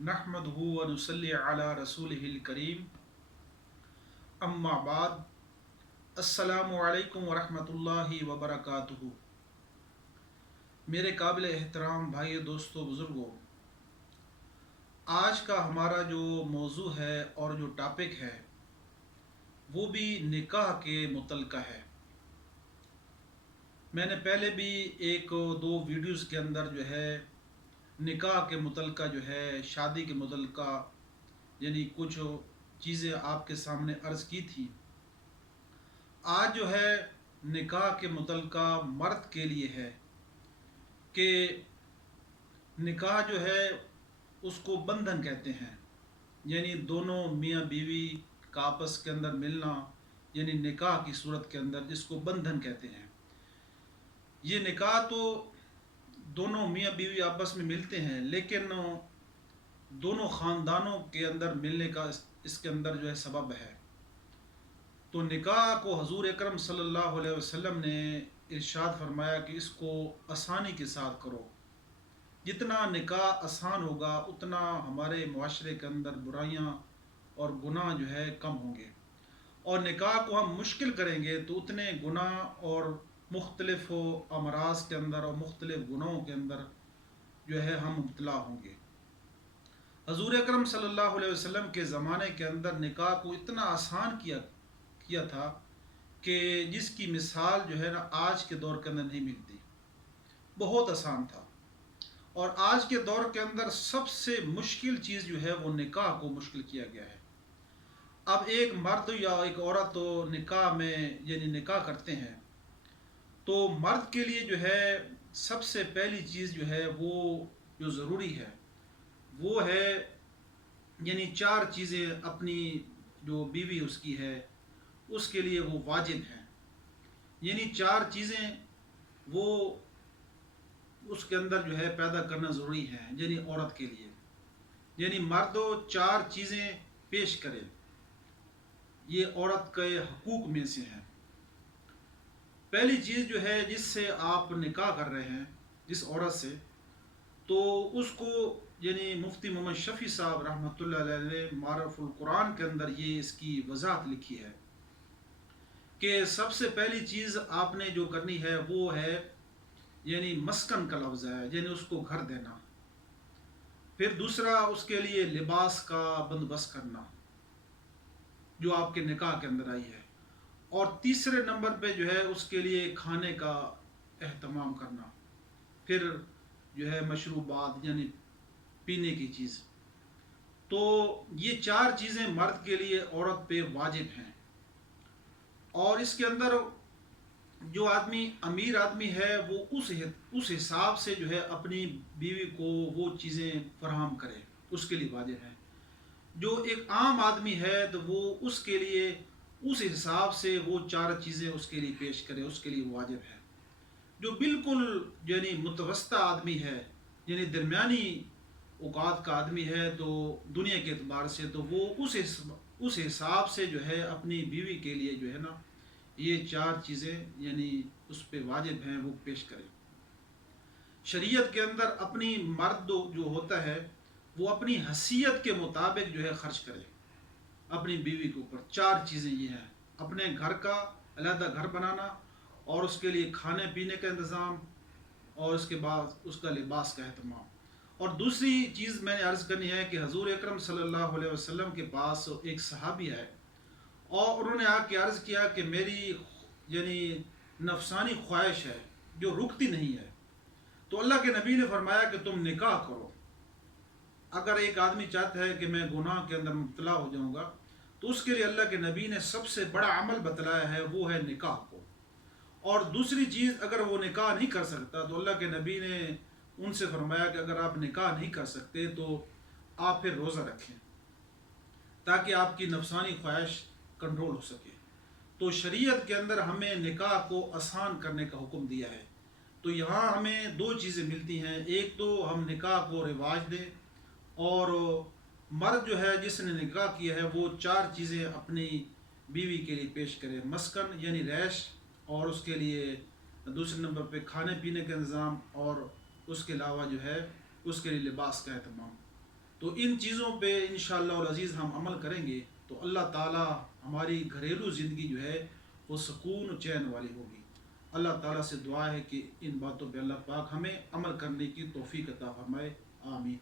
नहमदहु व नुसल्ली अला रसूलिहिल करीम अम्मा बाद अस्सलामु अलैकुम व रहमतुल्लाहि व बरकातुहू। मेरे काबिल एहतराम भाइयों, दोस्तों, बुज़ुर्गों, आज का हमारा जो मौजू है और जो टॉपिक है वो भी निकाह के मुतल्लिक़ है। मैंने पहले भी एक दो वीडियोस के अंदर जो है निकाह के मुतल्लिक़ जो है शादी के मुतल्लिक़ यानी कुछ चीज़ें आपके सामने अर्ज़ की थी। आज जो है निकाह के मुतल्लिक़ मर्द के लिए है कि निकाह जो है उसको बंधन कहते हैं, यानी दोनों मियाँ बीवी का आपस के अंदर मिलना, यानी निकाह की सूरत के अंदर जिसको बंधन कहते हैं। ये निकाह तो दोनों मियाँ बीवी आपस में मिलते हैं, लेकिन दोनों ख़ानदानों के अंदर मिलने का इसके अंदर जो है सबब है। तो निकाह को हजूर अकरम सल्लल्लाहु अलैहि वसल्लम ने इरशाद फरमाया कि इसको आसानी के साथ करो। जितना निकाह आसान होगा उतना हमारे मुआशरे के अंदर बुराइयां और गुनाह जो है कम होंगे, और निकाह को हम मुश्किल करेंगे तो उतने गुनाह और मुख्तलिफ अमराज के अंदर और मुख्तलिफ गुनाहों के अंदर जो है हम मुब्तला होंगे। हजूर अकरम सल्लल्लाहु अलैहि वसल्लम के ज़माने के अंदर निकाह को इतना आसान किया था कि जिसकी मिसाल जो है ना आज के दौर के अंदर नहीं मिलती। बहुत आसान था। और आज के दौर के अंदर सबसे मुश्किल चीज़ जो है वो निकाह को मुश्किल किया गया है। अब एक मर्द या एक औरत तो निकाह में यानी निकाह करते हैं, तो मर्द के लिए जो है सबसे पहली चीज़ जो है वो जो ज़रूरी है वो है यानी चार चीज़ें अपनी जो बीवी उसकी है उसके लिए वो वाजिब हैं। यानी चार चीज़ें वो उसके अंदर जो है पैदा करना ज़रूरी है यानी औरत के लिए। यानी मर्द चार चीज़ें पेश करे, ये औरत के हकूक़ में से हैं। पहली चीज़ जो है जिससे आप निकाह कर रहे हैं जिस औरत से, तो उसको यानी मुफ्ती मोहम्मद शफ़ी साहब रहमतुल्लाह अलैह ने मारफुल कुरान के अंदर ये इसकी वजाहत लिखी है कि सबसे पहली चीज़ आपने जो करनी है वो है यानी मस्कन का लफ्ज़ है, यानी उसको घर देना। फिर दूसरा उसके लिए लिबास का बंदोबस्त करना जो आपके निकाह के अंदर आई है, और तीसरे नंबर पे जो है उसके लिए खाने का एहतमाम करना, फिर जो है मशरूबात यानी पीने की चीज़। तो ये चार चीज़ें मर्द के लिए औरत पे वाजिब हैं। और इसके अंदर जो आदमी अमीर आदमी है वो उस हिसाब से जो है अपनी बीवी को वो चीज़ें फराहम करे, उसके लिए वाजिब है। जो एक आम आदमी है तो वो उसके लिए उस हिसाब से वो चार चीज़ें उसके लिए पेश करे, उसके लिए वाजिब है। जो बिल्कुल यानी मुतवस्ता आदमी है यानी दरमियानी औकात का आदमी है तो दुनिया के एतबार से तो वो उस हिसाब से जो है अपनी बीवी के लिए जो है ना ये चार चीज़ें यानी उस पर वाजिब हैं वो पेश करें। शरीयत के अंदर अपनी मर्द जो होता है वो अपनी हैसियत के मुताबिक जो है खर्च करे अपनी बीवी के ऊपर। चार चीज़ें ये हैं: अपने घर का अलहदा घर बनाना, और उसके लिए खाने पीने का इंतज़ाम, और उसके बाद उसका लिबास का अहतमाम। और दूसरी चीज़ मैंने अर्ज़ करनी है कि हजूर अकरम सल्लल्लाहु अलैहि वसल्लम के पास एक सहाबी है और उन्होंने आके अर्ज़ किया कि मेरी यानी नफसानी ख्वाहिश है जो रुकती नहीं है। तो अल्लाह के नबी ने फरमाया कि तुम निकाह करो। अगर एक आदमी चाहता है कि मैं गुनाह के अंदर मुब्तला हो जाऊंगा तो उसके लिए अल्लाह के नबी ने सबसे बड़ा अमल बतलाया है वो है निकाह को। और दूसरी चीज़, अगर वो निकाह नहीं कर सकता तो अल्लाह के नबी ने उनसे फरमाया कि अगर आप निकाह नहीं कर सकते तो आप फिर रोज़ा रखें ताकि आपकी नफसानी ख्वाहिश कंट्रोल हो सके। तो शरीयत के अंदर हमें निकाह को आसान करने का हुक्म दिया है। तो यहाँ हमें दो चीज़ें मिलती हैं, एक तो हम निकाह को रिवाज दें, और मर्द जो है जिसने निकाह किया है वो चार चीज़ें अपनी बीवी के लिए पेश करे: मस्कन यानी रैश, और उसके लिए दूसरे नंबर पे खाने पीने का इंतज़ाम, और उसके अलावा जो है उसके लिए लिबास का अहतमाम। تو ان چیزوں پہ انشاءاللہ العزیز ہم عمل کریں گے تو اللہ تعالی ہماری گھریلو زندگی جو ہے وہ سکون و چین والی ہوگی۔ اللہ تعالیٰ سے دعا ہے کہ ان باتوں پہ اللہ پاک ہمیں عمل کرنے کی توفیق عطا فرمائے، آمین۔